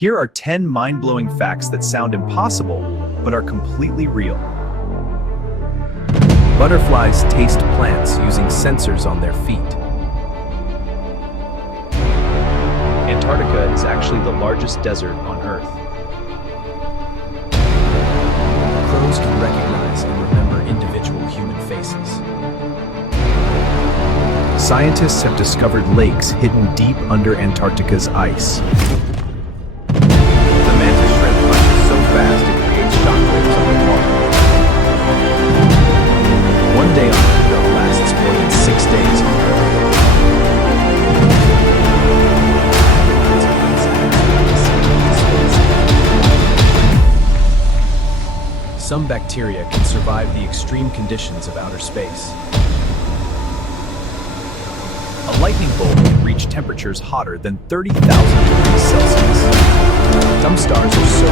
Here are 10 mind-blowing facts that sound impossible, but are completely real. Butterflies taste plants using sensors on their feet. Antarctica is actually the largest desert on Earth. Crows can recognize and remember individual human faces. Scientists have discovered lakes hidden deep under Antarctica's ice. The mantis shrimp punches so fast it creates shockwaves underwater. One day on Pluto lasts more than 6 days on Earth. Some bacteria can survive the extreme conditions of outer space. A lightning bolt can reach temperatures hotter than 30,000 degrees Celsius. Some stars are so